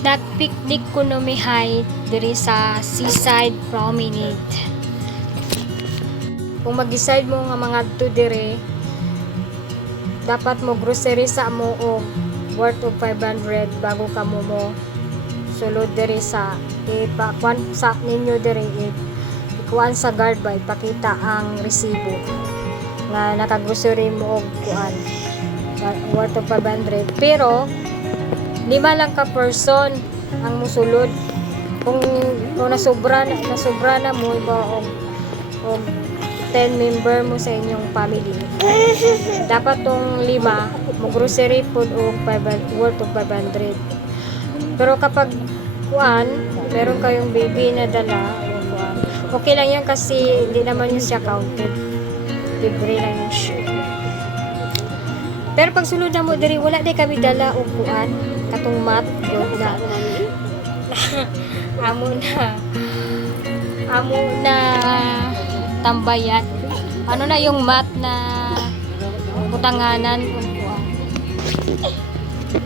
Nagpiknik ko no mihay diri sa seaside promenade. Kung mag-decide mo nga mga adto dire, dapat mo grocery sa mo og worth of 500 bago ka mo sulod diri sa ipakwan sa ninyo diri ikuan sa guard ba ipakita ang resibo nga nakagrocery mo og kuan worth of 500, pero 5 lang ka person ang musulod. Kung nasobra na mo iba og 10 member mo sa inyong family, dapat tong 5 mo grocery food og worth of 500. Pero kapag kuan meron kayong baby na dala kuan, okay lang yan kasi hindi naman yun siya counted, libre lang yun siya. Pero pag sulod na mo diri wala day kami dala og kuan katong mat na amo na tambayan, ano na yung mat na butanganan kung kuan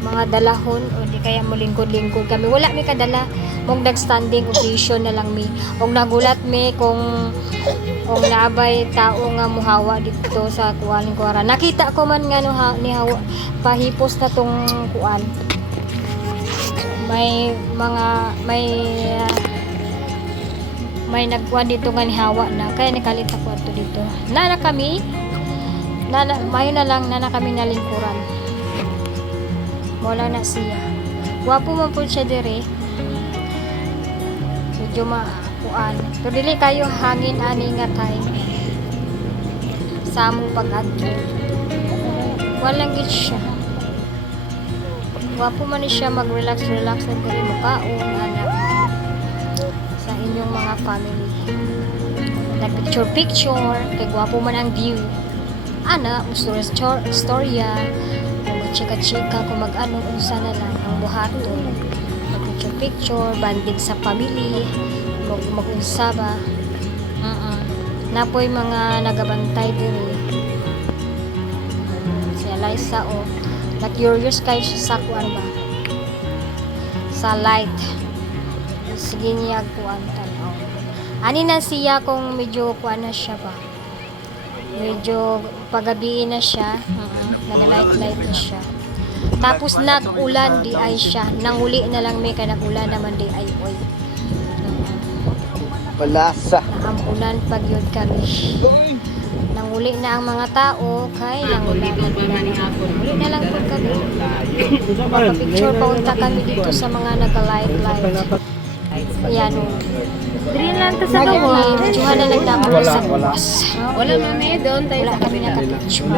mga dalahon o di kaya mo lingkod-lingkod kami, wala mi kadala mong nag-standing occasion na lang mi og nagulat mi kung naabay tao nga muhawa dito sa kuan kuara. Nakita ko man nga no ni hawa pahipos na tong kuan, may nagkuan dito nga ni hawa na kaya nikalit ako ato dito nana kami mayo na lang nana kami nalingkuran. Wala na siya. Wapo man po siya dire. Medyo kuan. Pero dili kayo hangin ani nga time. Sa among pag-adto. Walang gid siya. Wapo man ni siya mag-relax na diri mo kaon anak sa inyong mga family. Nag-picture kay gwapo man ang view. Ana, gusto storya. Chika-chika kung mag-ano unsa na lang ang buhato, mag-picture banding sa family mag-unsa ba napoy mga nagabantay diri si Eliza o na-curious kayo sa kuan ba sa light, sige niya kuan tanaw ani na siya kung medyo kuan na siya ba medyo pagabiin na siya nagalight na siya. Tapos nag-ulan di ay siya. Nanguli na lang may kanag-ulan naman di ay oy. Palasa. Naampunan pag yun kami. Nanguli na ang mga tao kay nanguli na lang po kami. Magpa-picture pa unta kami dito sa mga nag-light. Ayan o. Dili lang to sa gawa. Diyan na lang dapat sa buwas. Wala mami, doon tayo Wala sa kami kabila. nakapicture.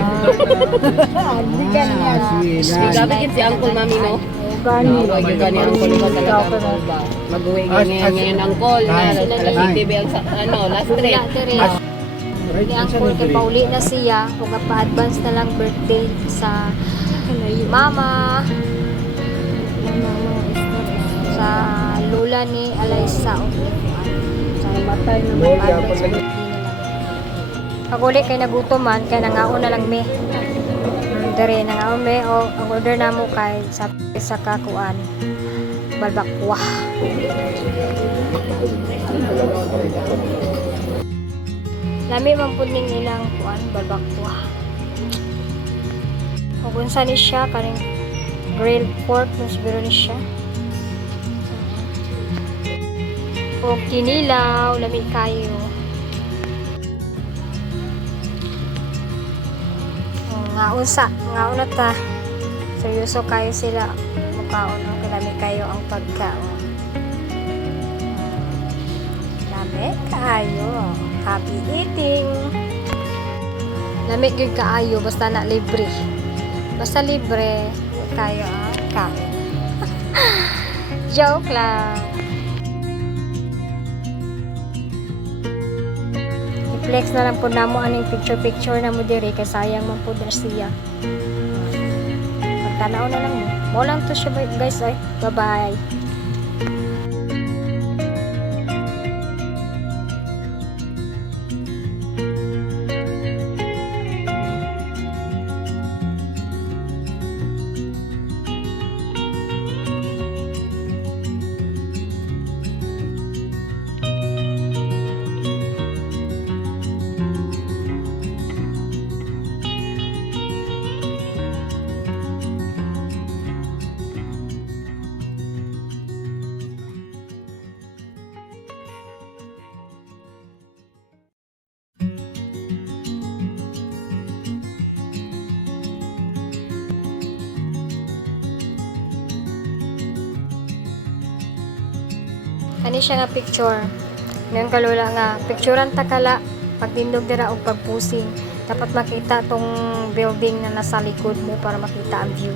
Gabi si Uncle Mami, no? Huwag yung gani Uncle ko talaga ba? Mag-uwi ngayon Uncle na alas TV ang last trip. Wala tere. Ni Uncle kay pauli na siya kung pa-advance na lang birthday sa mama sa lola ni Eliza sa matay na mag-advance pag uli kay nagutom man kay nangaon na lang me dere nangaon me o ang order na mo kay sa kakuan balbakwa lami man pud ning ilang kuan balbakwa o unsa ni siya kaning grilled pork no siguro ni siya o kinilaw lami kayo. Ngaon na ta. Seryoso kayo sila mukhaon ang kalami kayo ang pagkaon. Lami kayo. Happy eating. Lami gyud kaayo basta na libre. Basta libre kayo ang kain. Joke lang. Flex na lang po namo aning picture na mo diri kay sayang man po na siya. Pagtanaw na lang mo. Mo lang to siya guys ay. Bye-bye. Ani siya nga picture. Ngayon kalula nga, picturean takala, pagtindog dira o pagpusing. Dapat makita tong building na nasa likod mo para makita ang view.